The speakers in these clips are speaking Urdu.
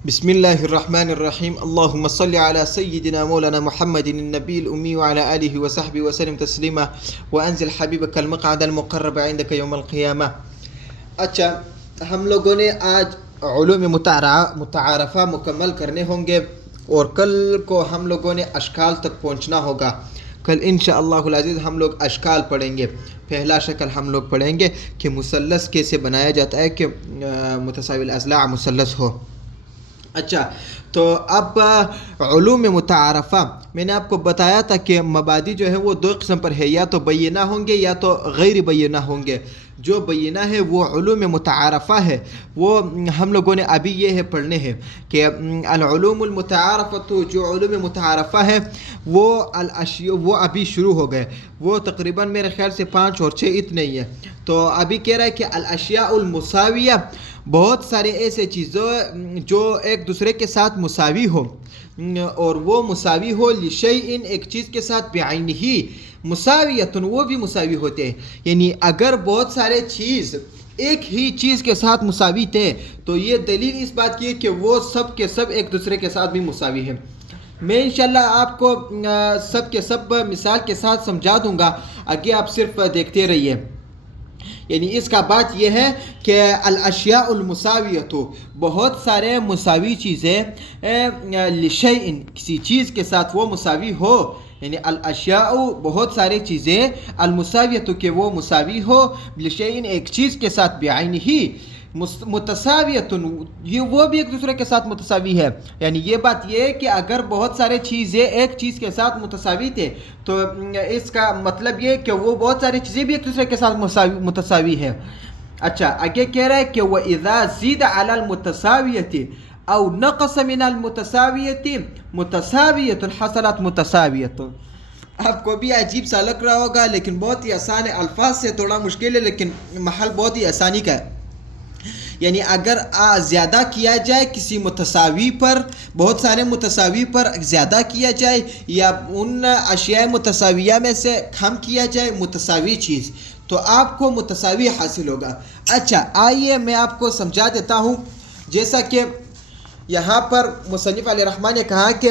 بسم الله الرحمن الرحيم اللهم صل على سيدنا مولانا محمد النبي الأمي وعلى آله وصحبه وسلم تسليما وأنزل حبيبك المقعد المقرب عندك يوم القيامة. اچھا، ہم لوگوں نے آج علوم متعارفہ مکمل کرنے ہوں گے اور کل کو ہم لوگوں نے اشکال تک پہنچنا ہوگا. کل انشاءاللہ العزیز ہم لوگ اشکال پڑھیں گے. پہلا شکل ہم لوگ پڑھیں گے کہ مثلث کیسے بنایا جاتا ہے کہ متساوی الاضلاع مثلث ہو. اچھا، تو اب علوم متعارفہ میں نے آپ کو بتایا تھا کہ مبادی جو ہے وہ دو قسم پر ہے، یا تو بینہ ہوں گے یا تو غیر بینہ ہوں گے. جو بینہ ہے وہ علوم متعارفہ ہے، وہ ہم لوگوں نے ابھی یہ ہے پڑھنے ہیں کہ العلوم المتعارفہ، جو علوم متعارفہ ہے وہ ابھی شروع ہو گئے. وہ تقریباً میرے خیال سے 5 اور 6 اتنے ہی ہیں. تو ابھی کہہ رہا ہے کہ الاشیاء المساویہ، بہت سارے ایسے چیزوں جو ایک دوسرے کے ساتھ مساوی ہو، اور وہ مساوی ہو لشیء، ایک چیز کے ساتھ بعینہ، مساویتن، وہ بھی مساوی ہوتے ہیں. یعنی اگر بہت سارے چیز ایک ہی چیز کے ساتھ مساوی تھے تو یہ دلیل اس بات کی ہے کہ وہ سب کے سب ایک دوسرے کے ساتھ بھی مساوی ہیں. میں انشاءاللہ آپ کو سب کے سب مثال کے ساتھ سمجھا دوں گا، آگے آپ صرف دیکھتے رہیے. یعنی اس کا بات یہ ہے کہ الاشیاء المساویۃ، بہت سارے مساوی چیزیں لشیء، کسی چیز کے ساتھ وہ مساوی ہو. یعنی الاشیاء، بہت سارے چیزیں، المساویۃ، کہ وہ مساوی ہو لشیء، ایک چیز کے ساتھ بعینہ، متساویۃ، یہ وہ بھی ایک دوسرے کے ساتھ متساوی ہے. یعنی یہ بات یہ ہے کہ اگر بہت سارے چیزیں ایک چیز کے ساتھ متساوی تھے تو اس کا مطلب یہ کہ وہ بہت ساری چیزیں بھی ایک دوسرے کے ساتھ متساوی ہیں. اچھا، آگے کہہ رہا ہے کہ وَإِذَا زِيدَ عَلَى الْمُتَسَاوِيَةِ أَوْ نَقَصَ مِنَ الْمُتَسَاوِيَةِ مُتَسَاوِيَةٌ حَصَلَتْ مُتَسَاوِيَةٌ. آپ کو بھی عجیب سا لگ رہا ہوگا لیکن بہت ہی آسان ہے. الفاظ سے تھوڑا مشکل ہے لیکن محل بہت ہی آسانی کا ہے. یعنی اگر زیادہ کیا جائے کسی متساوی پر، بہت سارے متساوی پر زیادہ کیا جائے، یا ان اشیاء متساویہ میں سے کم کیا جائے متساوی چیز، تو آپ کو متساوی حاصل ہوگا. اچھا، آئیے میں آپ کو سمجھا دیتا ہوں. جیسا کہ یہاں پر مصنف علیہ الرحمٰن نے کہا کہ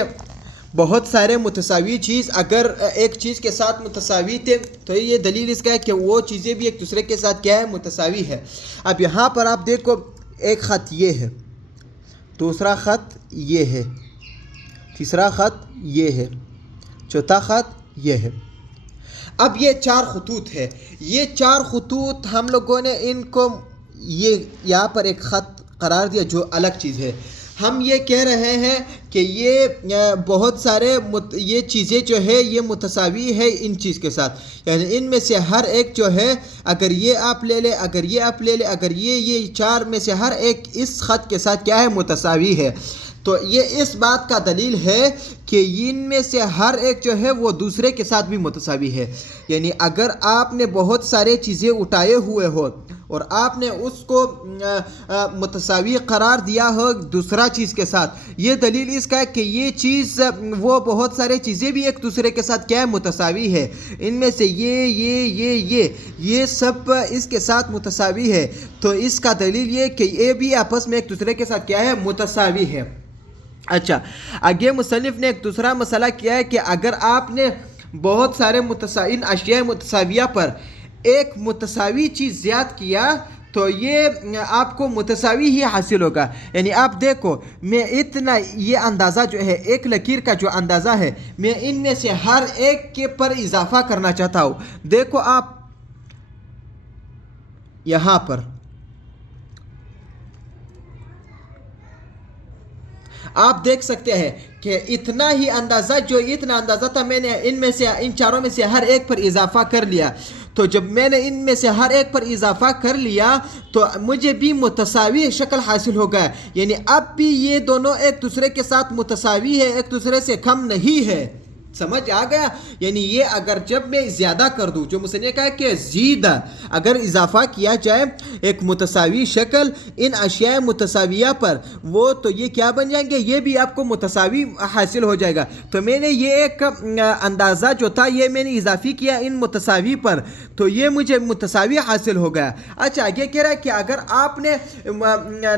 بہت سارے متساوی چیز اگر ایک چیز کے ساتھ متساوی تھے تو یہ دلیل اس کا ہے کہ وہ چیزیں بھی ایک دوسرے کے ساتھ کیا ہے، متساوی ہے. اب یہاں پر آپ دیکھو، ایک خط یہ ہے، دوسرا خط یہ ہے، تیسرا خط یہ ہے، چوتھا خط یہ ہے. اب یہ 4 خطوط ہے. یہ 4 خطوط ہم لوگوں نے ان کو یہاں پر ایک خط قرار دیا جو الگ چیز ہے. ہم یہ کہہ رہے ہیں کہ یہ بہت سارے یہ چیزیں جو ہے یہ متساوی ہے ان چیز کے ساتھ. یعنی ان میں سے ہر ایک جو ہے، اگر یہ آپ لے لیں، اگر یہ آپ لے لیں، اگر یہ 4 میں سے ہر ایک اس خط کے ساتھ کیا ہے، متساوی ہے. تو یہ اس بات کا دلیل ہے کہ ان میں سے ہر ایک جو ہے وہ دوسرے کے ساتھ بھی متساوی ہے. یعنی اگر آپ نے بہت سارے چیزیں اٹھائے ہوئے ہو اور آپ نے اس کو متساوی قرار دیا ہو دوسرا چیز کے ساتھ، یہ دلیل اس کا ہے کہ یہ چیز، وہ بہت سارے چیزیں بھی ایک دوسرے کے ساتھ کیا ہے، متساوی ہے. ان میں سے یہ سب اس کے ساتھ متساوی ہے. تو اس کا دلیل یہ کہ یہ بھی آپس میں ایک دوسرے کے ساتھ کیا ہے، متساوی ہے. اچھا، آگے مصنف نے ایک دوسرا مسئلہ کیا ہے کہ اگر آپ نے بہت سارے ان اشیاء متساویہ پر ایک متساوی چیز زیادہ کیا تو یہ آپ کو متساوی ہی حاصل ہوگا. یعنی آپ دیکھو، میں اتنا یہ اندازہ جو ہے، ایک لکیر کا جو اندازہ ہے، میں ان میں سے ہر ایک کے پر اضافہ کرنا چاہتا ہوں. دیکھو آپ یہاں پر آپ دیکھ سکتے ہیں کہ اتنا ہی اندازہ، جو اتنا اندازہ تھا، میں نے ان میں سے، ان 4 میں سے ہر ایک پر اضافہ کر لیا. تو جب میں نے ان میں سے ہر ایک پر اضافہ کر لیا تو مجھے بھی متساوی شکل حاصل ہو گیا. یعنی اب بھی یہ دونوں ایک دوسرے کے ساتھ متساوی ہے، ایک دوسرے سے کم نہیں ہے. سمجھ آ گیا؟ یعنی یہ اگر جب میں زیادہ کر دوں، جو مصنف نے کہا کہ زیدہ، اگر اضافہ کیا جائے ایک متساوی شکل ان اشیاء متساویہ پر، وہ تو یہ کیا بن جائیں گے؟ یہ بھی آپ کو متساوی حاصل ہو جائے گا۔ تو میں نے یہ ایک اندازہ جو تھا یہ میں نے اضافی کیا ان متساوی پر، تو یہ مجھے متساوی حاصل ہو گیا۔ اچھا آگے کہہ رہا ہے کہ اگر آپ نے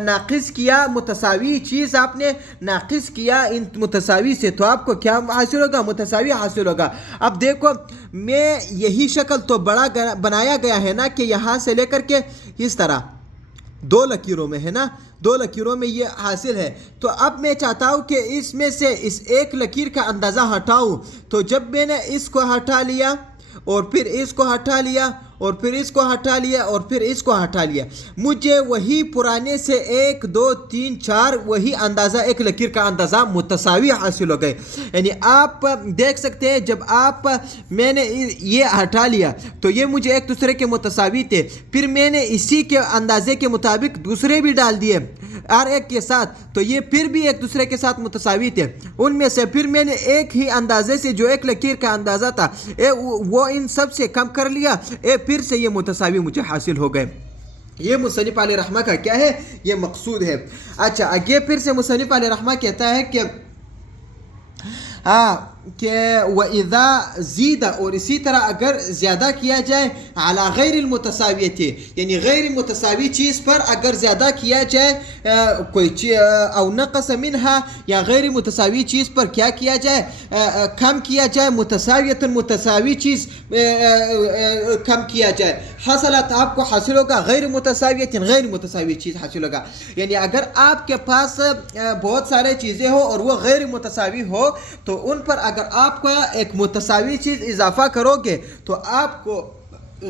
ناقص کیا متساوی چیز، آپ نے ناقص کیا ان متساوی سے، تو آپ کو کیا حاصل ہوگا؟ متساوی حاصل ہوگا۔ اب دیکھو میں یہی شکل تو بڑا بنایا گیا ہے نا کہ یہاں سے لے کر کے اس طرح 2 لکیروں میں ہے نا، 2 لکیروں میں یہ حاصل ہے۔ تو اب میں چاہتا ہوں کہ اس میں سے اس ایک لکیر کا اندازہ ہٹاؤں، تو جب میں نے اس کو ہٹا لیا اور پھر اس کو ہٹا لیا اور پھر اس کو ہٹا لیا اور پھر اس کو ہٹا لیا، مجھے وہی پرانے سے 1 2 3 4 وہی اندازہ ایک لکیر کا اندازہ متساوی حاصل ہو گئے۔ یعنی آپ دیکھ سکتے ہیں جب میں نے یہ ہٹا لیا تو یہ مجھے ایک دوسرے کے متساوی تھے، پھر میں نے اسی کے اندازے کے مطابق دوسرے بھی ڈال دیے ہر ایک کے ساتھ، تو یہ پھر بھی ایک دوسرے کے ساتھ متساوی تھے۔ ان میں سے پھر میں نے ایک ہی اندازے سے جو ایک لکیر کا اندازہ تھا وہ ان سب سے کم کر لیا، پھر سے یہ متساوی مجھے حاصل ہو گئے۔ یہ مصنف علیہ رحمہ کا کیا ہے؟ یہ مقصود ہے۔ اچھا آگے پھر سے مصنف علیہ رحمہ کہتا ہے کہ وَإِذَا زِيدَ، اور اسی طرح اگر زیادہ کیا جائے عَلَى غَيْرِ الْمُتَسَاوِيَةِ، یعنی غیر متساوی چیز پر اگر زیادہ کیا جائے کوئی او نقص منہا، یا غیر متساوی چیز پر کیا کیا جائے؟ کم کیا جائے، متساویت متساوی چیز کم کیا جائے، حاصلات آپ کو حاصل ہوگا غیر متساویت، غیر متساوی چیز حاصل ہوگا۔ یعنی اگر آپ کے پاس بہت سارے چیزیں ہو اور وہ غیر متساوی ہو تو ان پر اگر آپ کا ایک متساوی چیز اضافہ کرو گے تو آپ کو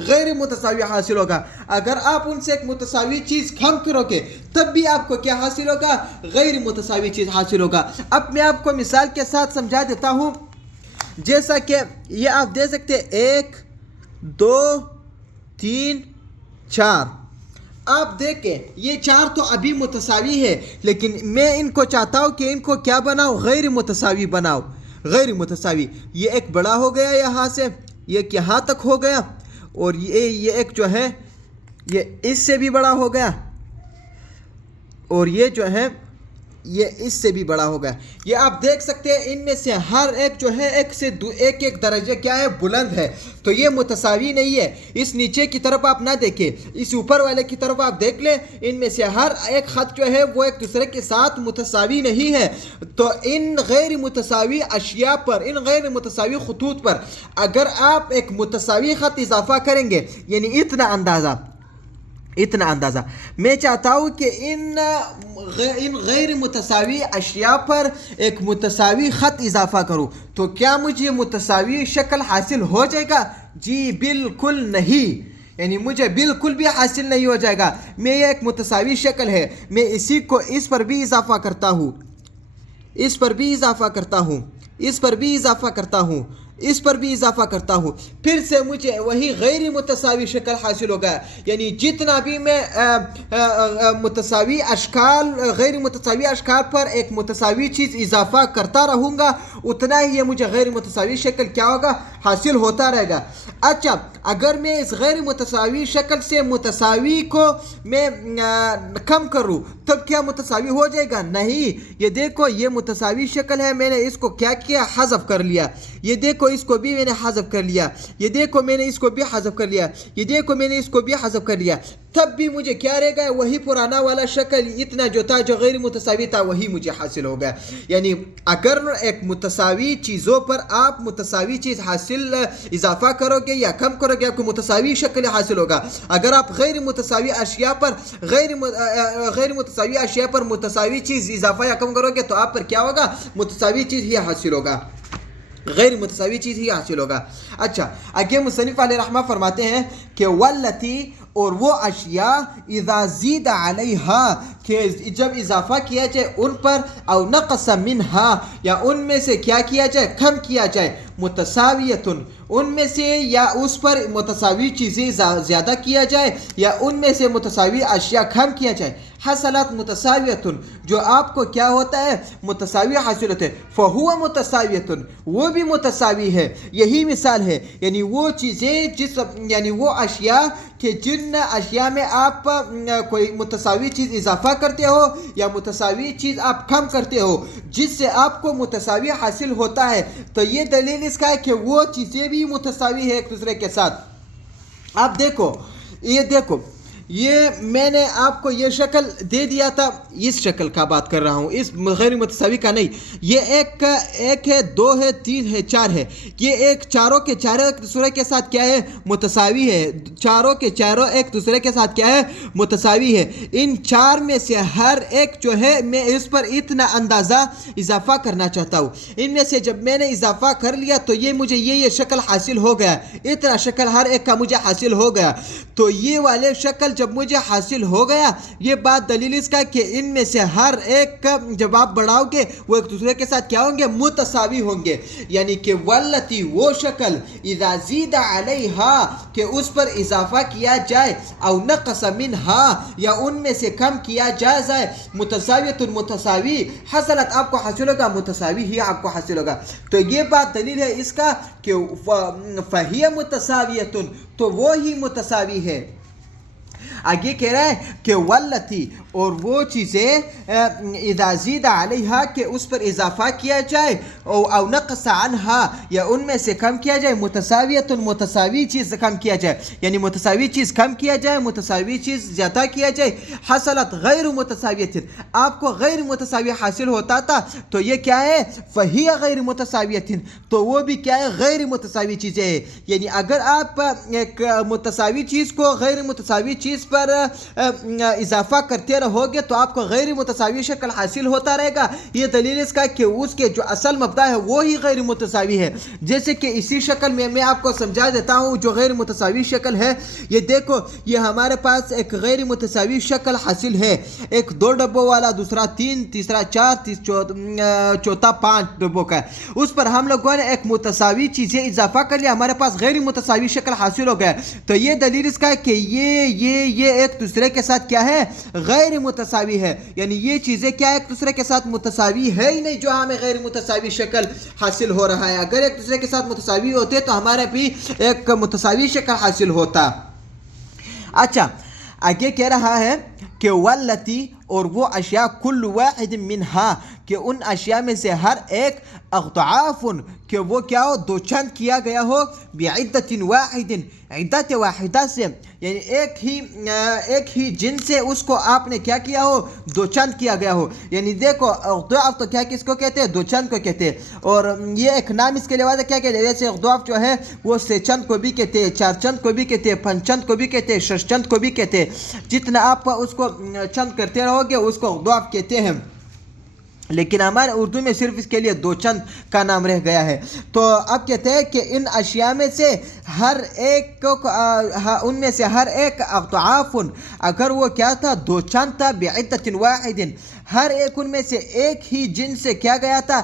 غیر متساوی حاصل ہوگا۔ اگر آپ ان سے ایک متساوی چیز کم کرو گے تب بھی آپ کو کیا حاصل ہوگا؟ غیر متساوی چیز حاصل ہوگا۔ اب میں آپ کو مثال کے ساتھ سمجھا دیتا ہوں، جیسا کہ یہ آپ دے سکتے 1 2 3 4۔ آپ دیکھیں یہ 4 تو ابھی متساوی ہے، لیکن میں ان کو چاہتا ہوں کہ ان کو کیا بناؤ؟ غیر متساوی بناؤ، غیر متساوی۔ یہ ایک بڑا ہو گیا یہاں سے، یہ یہاں تک ہو گیا، اور یہ ایک جو ہے یہ اس سے بھی بڑا ہو گیا، اور یہ جو ہے یہ اس سے بھی بڑا ہو گیا۔ یہ آپ دیکھ سکتے ہیں ان میں سے ہر ایک جو ہے ایک درجے کیا ہے؟ بلند ہے۔ تو یہ متساوی نہیں ہے۔ اس نیچے کی طرف آپ نہ دیکھیں، اس اوپر والے کی طرف آپ دیکھ لیں، ان میں سے ہر ایک خط جو ہے وہ ایک دوسرے کے ساتھ متساوی نہیں ہے۔ تو ان غیر متساوی اشیاء پر، ان غیر متساوی خطوط پر اگر آپ ایک متساوی خط اضافہ کریں گے، یعنی اتنا اندازہ میں چاہتا ہوں کہ ان غیر متساوی اشیاء پر ایک متساوی خط اضافہ کروں، تو کیا مجھے متساوی شکل حاصل ہو جائے گا؟ جی بالکل نہیں، یعنی مجھے بالکل بھی حاصل نہیں ہو جائے گا۔ میں یہ ایک متساوی شکل ہے، میں اسی کو اس پر بھی اضافہ کرتا ہوں، اس پر بھی اضافہ کرتا ہوں، اس پر بھی اضافہ کرتا ہوں، اس پر بھی اضافہ کرتا ہوں، پھر سے مجھے وہی غیر متساوی شکل حاصل ہوگا۔ یعنی جتنا بھی میں غیر متساوی اشکال پر ایک متساوی چیز اضافہ کرتا رہوں گا، اتنا ہی یہ مجھے غیر متساوی شکل کیا ہوگا؟ حاصل ہوتا رہے گا۔ اچھا اگر میں اس غیر متساوی شکل سے متساوی کو میں کم کروں تب کیا متساوی ہو جائے گا؟ نہیں۔ یہ دیکھو یہ متساوی شکل ہے، میں نے اس کو کیا کیا؟ حذف کر لیا۔ یہ دیکھو اس کو بھی میں نے حذف کر لیا، یہ دیکھو میں نے اس کو بھی حذف کر لیا، یہ دیکھو میں نے اس کو بھی حذف کر لیا، تب بھی مجھے کیا رہے گا؟ وہی پرانا والا شکل، اتنا جو تھا جو غیر متساوی تھا وہی مجھے حاصل ہو گیا۔ یعنی اگر ایک متساوی چیزوں پر آپ متساوی چیز حاصل اضافہ کرو گے یا کم کرو گے، آپ کو متساوی شکل حاصل ہوگا۔ اگر آپ غیر متساوی اشیاء پر متساوی چیز اضافہ یا کم کرو گے تو آپ پر کیا ہوگا؟ متساوی چیز ہی حاصل ہوگا، غیر متساوی چیز ہی حاصل ہوگا۔ اچھا آگے مصنف علیہ رحمہ فرماتے ہیں کہ والتی، اور وہ اشیاء اذا زید علیہا، کہ جب اضافہ کیا جائے ان پر او نقص منہا یا ان میں سے کیا کیا جائے کم کیا جائے متساویتن ان میں سے یا اس پر متساوی چیزیں زیادہ کیا جائے یا ان میں سے متساوی اشیاء کم کیا جائے حصلت متساویتن جو آپ کو کیا ہوتا ہے متساوی حاصل ہوتا ہے فہو متساویتن وہ بھی متساوی ہے یہی مثال ہے یعنی وہ چیزیں یعنی وہ اشیاء کہ جن اشیاء میں آپ کوئی متساوی چیز اضافہ کرتے ہو یا متساوی چیز آپ کم کرتے ہو جس سے آپ کو متساوی حاصل ہوتا ہے تو یہ دلیل اس کا ہے کہ وہ چیزیں بھی متساوی ہے ایک دوسرے کے ساتھ. آپ دیکھو یہ میں نے آپ کو یہ شکل دے دیا تھا اس شکل کا بات کر رہا ہوں اس غیر متساوی کا نہیں. یہ ایک ہے دو ہے تین ہے چار ہے یہ ایک چاروں کے چاروں ایک دوسرے کے ساتھ کیا ہے متساوی ہے چاروں کے چاروں ایک دوسرے کے ساتھ کیا ہے متساوی ہے. ان چار میں سے ہر ایک جو ہے میں اس پر اتنا اندازہ اضافہ کرنا چاہتا ہوں. ان میں سے جب میں نے اضافہ کر لیا تو یہ مجھے یہ شکل حاصل ہو گیا اتنا شکل ہر ایک کا مجھے حاصل ہو گیا. تو یہ والے شکل جب مجھے حاصل ہو گیا یہ بات دلیل اس کا کہ ان میں سے ہر ایک کا جب آپ بڑھاؤ گے وہ ایک دوسرے کے ساتھ کیا ہوں گے متساوی ہوں گے. یعنی کہ والتی وہ شکل اذا زید علیہا کہ اس پر اضافہ کیا جائے او نقص منہا یا ان میں سے کم کیا جائے متساویت متساوی حصلت آپ کو حاصل ہوگا متساوی ہی آپ کو حاصل ہوگا. تو یہ بات دلیل ہے اس کا کہ فہی متساویت تو وہ ہی متساوی ہے. آگے کہہ رہا ہے کہ والتی اور وہ چیزیں اذا زید علیہا کہ اس پر اضافہ کیا جائے او نقص عنہا یا ان میں سے کم کیا جائے متساویت متساوی چیز کم کیا جائے یعنی متساوی چیز کم کیا جائے متساوی چیز زیادہ کیا جائے حصلت غیر متساویت آپ کو غیر متساوی حاصل ہوتا تھا تو یہ کیا ہے فہی غیر متساویت تو وہ بھی کیا ہے غیر متساوی چیزیں ہیں. یعنی اگر آپ ایک متساوی چیز کو غیر متساوی چیز پر اضافہ کرتے رہو گے تو آپ کو غیر متساوی شکل حاصل ہوتا رہے گا. یہ دلیل اس کا کہ اس کے جو اصل مبدا ہے وہی غیر متساوی ہے. جیسے کہ اسی شکل میں آپ کو سمجھا دیتا ہوں جو غیر متساوی شکل ہے. یہ دیکھو یہ ہمارے پاس ایک غیر متساوی شکل حاصل ہے ایک 2 ڈبوں والا دوسرا 3 تیسرا 4 چوتھا 5 ڈبوں کا ہے. اس پر ہم لوگوں نے ایک متساوی چیزیں اضافہ کر لیا ہمارے پاس غیر متساوی شکل حاصل ہو گیا. تو یہ دلیل اس کا ہے کہ یہ ایک دوسرے کے ساتھ کیا ہے غیر متساوی ہے. یعنی یہ چیزیں کیا ایک دوسرے کے ساتھ متساوی ہے ہی نہیں جو ہمیں غیر متساوی شکل حاصل ہو رہا ہے. اگر ایک دوسرے کے ساتھ متساوی ہوتے تو ہمارے بھی ایک متساوی شکل حاصل ہوتا. اچھا آگے کہہ رہا ہے کہ والتی اور وہ اشیاء کل واحد منہا کہ ان اشیاء میں سے ہر ایک اضعاف کہ وہ کیا ہو دو چند کیا گیا ہو بعدت واحد عدت واحدہ سے یعنی ایک ہی جن سے اس کو آپ نے کیا کیا ہو دو چند کیا گیا ہو. یعنی دیکھو اضعاف تو کیا کس کو کہتے ہیں دو چند کو کہتے ہیں اور یہ ایک نام اس کے لحاظ کیا کہتے ہیں جیسے اضعاف جو ہے وہ 6 چند کو بھی کہتے ہیں 4 چند کو بھی کہتے ہیں 5 چند کو بھی کہتے ہیں 6 چند کو بھی کہتے ہیں. جتنا آپ اس کو چند کرتے رہو گے اس کو اضعاف کہتے ہیں. لیکن ہمارے اردو میں صرف اس کے لیے 2 چند کا نام رہ گیا ہے. تو اب کہتے ہیں کہ ان اشیاء میں سے ہر ایک ان میں سے ہر ایک اضعاف اگر وہ کیا تھا 2 چند تھا بعدت واحد ہر ایک ان میں سے ایک ہی جن سے کیا گیا تھا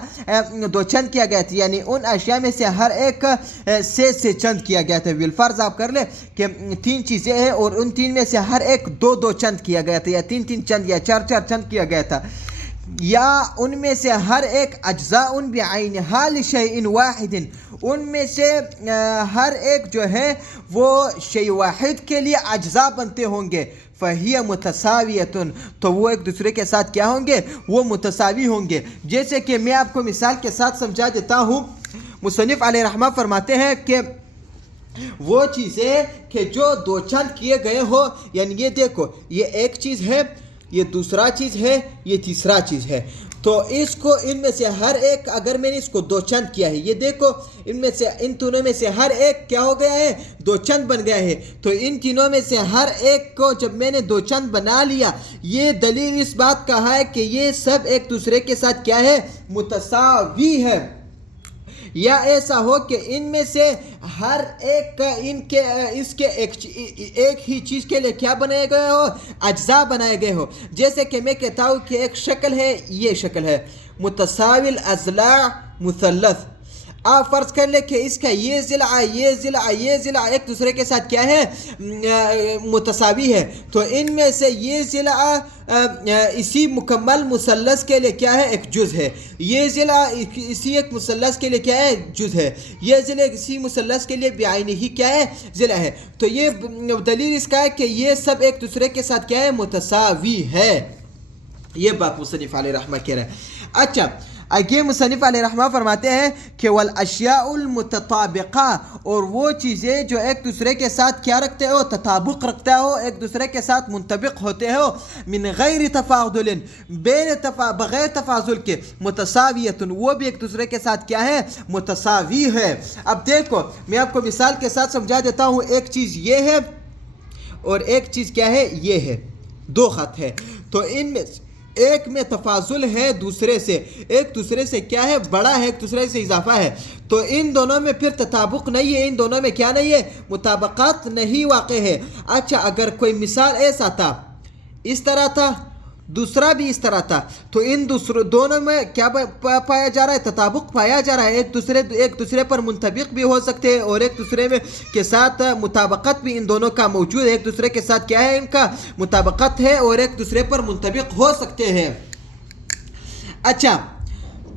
2 چند کیا گیا تھا. یعنی ان اشیاء میں سے ہر ایک سے چند کیا گیا تھا. بالفرض آپ کر لیں کہ 3 چیزیں ہیں اور ان 3 میں سے ہر ایک 2 چند کیا گیا تھا یا 3 چند یا 4 چند کیا گیا تھا. یا ان میں سے ہر ایک اجزاء بعینھا لشیء واحد ان میں سے ہر ایک جو ہے وہ شیء واحد کے لیے اجزاء بنتے ہوں گے فہی متساویۃ تو وہ ایک دوسرے کے ساتھ کیا ہوں گے وہ متساوی ہوں گے. جیسے کہ میں آپ کو مثال کے ساتھ سمجھا دیتا ہوں. مصنف علیہ رحمہ فرماتے ہیں کہ وہ چیزیں کہ جو 2 چند کیے گئے ہو یعنی یہ دیکھو یہ ایک چیز ہے یہ دوسرا چیز ہے یہ تیسرا چیز ہے. تو اس کو ان میں سے ہر ایک اگر میں نے اس کو 2 چند کیا ہے یہ دیکھو ان میں سے ان تینوں میں سے ہر ایک کیا ہو گیا ہے 2 چند بن گیا ہے. تو ان تینوں میں سے ہر ایک کو جب میں نے 2 چند بنا لیا یہ دلیل اس بات کا ہے کہ یہ سب ایک دوسرے کے ساتھ کیا ہے متساوی ہے. یا ایسا ہو کہ ان میں سے ہر ایک کا اس کے ایک ہی چیز کے لیے کیا بنائے گئے ہو، اجزاء بنائے گئے ہو. جیسے کہ میں کہتا ہوں کہ ایک شکل ہے، یہ شکل ہے متساوی الاضلاع مثلث. آپ فرض کر لیں کہ اس کا یہ ضلع یہ ضلع ایک دوسرے کے ساتھ کیا ہے، متساوی ہے. تو ان میں سے یہ ضلع اسی مکمل مثلث کے لیے کیا ہے، ایک جز ہے. یہ ضلع اسی ایک مثلث کے لیے کیا ہے، جز ہے. یہ ضلع اسی مثلث کے لیے بعینہ ہی کیا ہے، ضلع ہے. تو یہ دلیل اس کا ہے کہ یہ سب ایک دوسرے کے ساتھ کیا ہے، متساوی ہے. یہ بات مصنف علیہ رحمہ کہہ رہے ہیں. اچھا آگے مصنف علیہ رحمہ فرماتے ہیں کہ والاشیاء المتطابقہ، اور وہ چیزیں جو ایک دوسرے کے ساتھ کیا رکھتے ہو، تطابق رکھتے ہو، ایک دوسرے کے ساتھ منطبق ہوتے ہو، من غیر تفاضل، بغیر تفاضل کے، متساویت، وہ بھی ایک دوسرے کے ساتھ کیا ہے، متساوی ہے. اب دیکھو میں آپ کو مثال کے ساتھ سمجھا دیتا ہوں. ایک چیز یہ ہے اور ایک چیز کیا ہے، یہ ہے. دو خط ہے، تو ان میں ایک میں تفاضل ہے دوسرے سے، ایک دوسرے سے کیا ہے، بڑا ہے، ایک دوسرے سے اضافہ ہے. تو ان دونوں میں پھر تطابق نہیں ہے، ان دونوں میں کیا نہیں ہے، مطابقات نہیں واقع ہے. اچھا اگر کوئی مثال ایسا تھا، اس طرح تھا، دوسرا بھی اس طرح تھا، تو ان دونوں میں کیا پایا جا رہا ہے، تطابق پایا جا رہا ہے. ایک دوسرے پر منطبق بھی ہو سکتے ہیں اور ایک دوسرے میں کے ساتھ مطابقت بھی ان دونوں کا موجود ہے. ایک دوسرے کے ساتھ کیا ہے، ان کا مطابقت ہے اور ایک دوسرے پر منطبق ہو سکتے ہیں. اچھا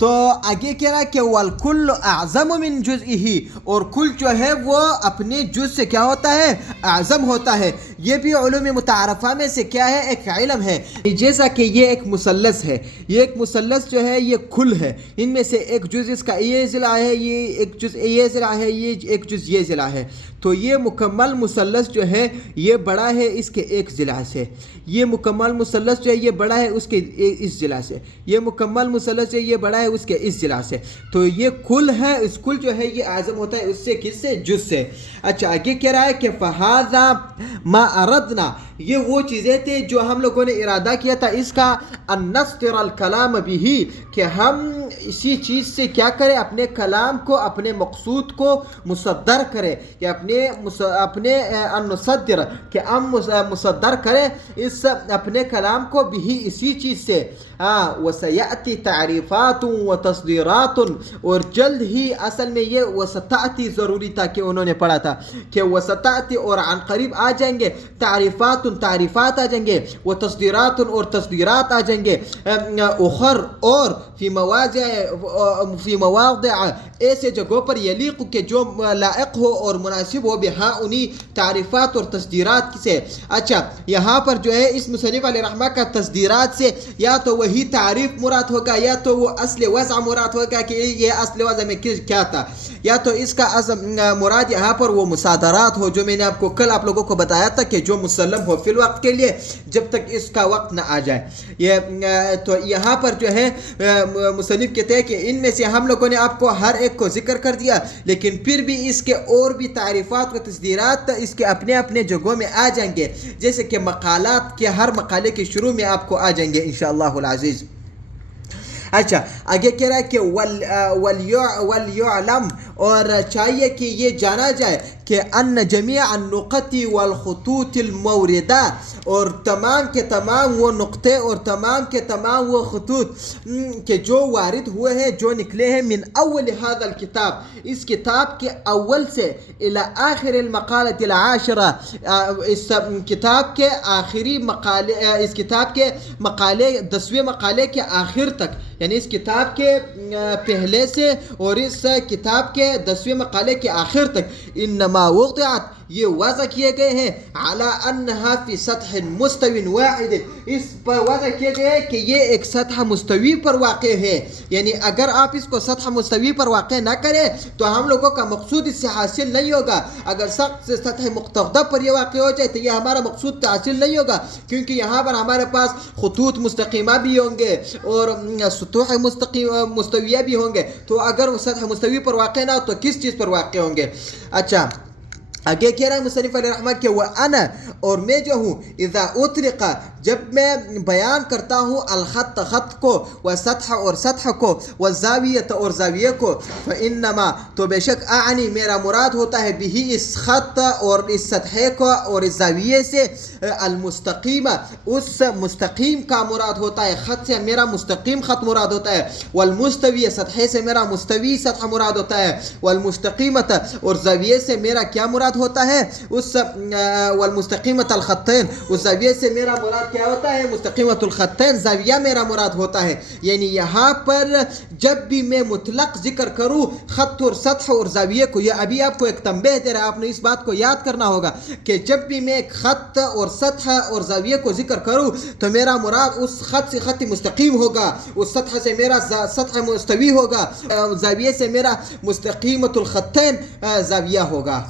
تو آگے کہہ رہا ہے کہ والکل اعظم من جزئہ، اور کل جو ہے وہ اپنے جز سے کیا ہوتا ہے، اعظم ہوتا ہے. یہ بھی علوم متعارفہ میں سے کیا ہے، ایک علم ہے. جیسا کہ یہ ایک مثلث ہے، یہ ایک مثلث جو ہے یہ کل ہے. ان میں سے ایک جز اس کا یہ ضلع ہے، یہ ایک جز یہ ضلع ہے، یہ ایک جز یہ ضلع ہے. تو یہ مکمل مثلث جو ہے یہ بڑا ہے اس کے ایک ضلع سے. یہ مکمل مثلث جو ہے یہ بڑا ہے اس کے اس ضلع سے. یہ مکمل مثلث جو ہے یہ بڑا ہے اس کے اس ضلع سے. تو یہ کل ہے، اس کل جو ہے یہ اعظم ہوتا ہے اس سے، کس سے، جز سے. اچھا آگے کہہ رہا ہے کہ فَهَذَا مَا أَرَدْنَا، یہ وہ چیزیں تھے جو ہم لوگوں نے ارادہ کیا تھا اس کا، أَن نَسْتِرَ الْكَلَامَ بِهِ، کہ ہم اسی چیز سے کیا کریں، اپنے کلام کو، اپنے مقصود کو مصدر کریں، یا اپنے نصدر، کہ ہم مصدر کریں اس اپنے کلام کو بھی اسی چیز سے. وَسَيَأْتِي تَعْرِيفَاتٌ وَتَصْدِيرَاتٌ، اور جلد ہی، اصل میں یہ وَسَتَأْتِی ضروری تھا کہ انہوں نے پڑھا تھا کہ وَسَتَأْتِی، اور عن قریب آ جائیں گے، تعریفات تعریفات آ جائیں گے، وتصدیرات اور تصدیرات آ جائیں گے، اخر اور فی مواضع ایسے جگہوں پر یلیق کہ جو لائق ہو اور مناسب ہو بہا انہی تعریفات اور تصدیرات سے. اچھا یہاں پر جو ہے اس مصنف علیہ رحمہ کا تصدیرات سے یا تو وہی تعریف مراد ہوگا، یا تو وہ اصل وضع مراد ہوگا کہ یہ اصل وضع میں کیا تھا، یا تو اس کا مراد یہاں پر وہ مصادرات ہو جو میں نے آپ کو کل آپ لوگوں کو بتایا تھا کہ جو مسلم ہو فی الوقت کے لیے جب تک اس کا وقت نہ آ جائے. تو یہاں پر جو ہے مصنف کہتے ہیں کہ ان میں سے ہم لوگوں نے آپ کو ہر ایک کو ذکر کر دیا، لیکن پھر بھی اس کے اور بھی تعریفات و تصدیرات اس کے اپنے اپنے جگہوں میں آ جائیں گے، جیسے کہ مقالات کے ہر مقالے کے شروع میں آپ کو آ جائیں گے انشاءاللہ العزیز. اچھا آگے کہہ رہا ہے کہ وَلْيُعْلَمْ، اور چاہیے کہ یہ جانا جائے کہ ان جمیع النقط والخطوط الموردہ، اور تمام کے تمام وہ نقطے اور تمام کے تمام وہ خطوط کہ جو وارد ہوئے ہیں، جو نکلے ہیں، من اول هذا الکتاب، اس کتاب کے اول سے، الى آخر المقالة العاشرہ، اس کتاب کے آخری مقالے، اس کتاب کے مقالے 10ویں مقالے کے آخر تک، یعنی اس کتاب کے پہلے سے اور اس کتاب کے 10ویں مقالے کے آخر تک، انما وضعت، یہ وضع کیے گئے ہیں، علی انہا فی سطح مستوی واحد، اس پر وضع کیے گئے ہیں کہ یہ ایک سطح مستوی پر واقع ہے. یعنی اگر آپ اس کو سطح مستوی پر واقع نہ کریں تو ہم لوگوں کا مقصود اس سے حاصل نہیں ہوگا. اگر سطح مقتضا پر یہ واقع ہو جائے تو یہ ہمارا مقصود حاصل نہیں ہوگا، کیونکہ یہاں پر ہمارے پاس خطوط مستقیمہ بھی ہوں گے اور سطوح مستویہ بھی ہوں گے. تو اگر وہ سطح مستوی پر واقع نہ ہو تو کس چیز پر واقع ہوں گے؟ اچھا آگے کہہ رہا ہے مصنف علیہ رحمہ کہ وَأَنَا اور میں جو ہوں اذا اطلق جب میں بیان کرتا ہوں الخط خط کو وسطح اور سطح کو والزاویت اور زاویہ کو فإنما تو بے شک اعنی میرا مراد ہوتا ہے بھی اس خط اور اس سطح کو اور اس زاویے سے المستقیم اس مستقیم کا مراد ہوتا ہے. خط سے میرا مستقیم خط مراد ہوتا ہے. والمستوی سطح سے میرا مستوی سطح مراد ہوتا ہے. والمستقیمت اور زاویے سے میرا کیا مراد ہوتا ہے اس والمستقیمت الخطین اس زاویے سے میرا مراد کیا ہوتا ہے مستقیمت الخطین زاویہ میرا مراد ہوتا ہے. یعنی یہاں پر جب بھی میں مطلق ذکر کروں خط اور سطح اور زاویے کو, یہ ابھی آپ کو ایک تنبیہ دے رہا ہے, آپ نے اس بات کو یاد کرنا ہوگا کہ جب بھی میں خط اور سطح اور زاویے کو ذکر کروں تو میرا مراد اس خط سے خط مستقیم ہوگا, اس سطح سے میرا سطح مستوی ہوگا, زاویے سے میرا مستقیمت الخطین زاویہ ہوگا.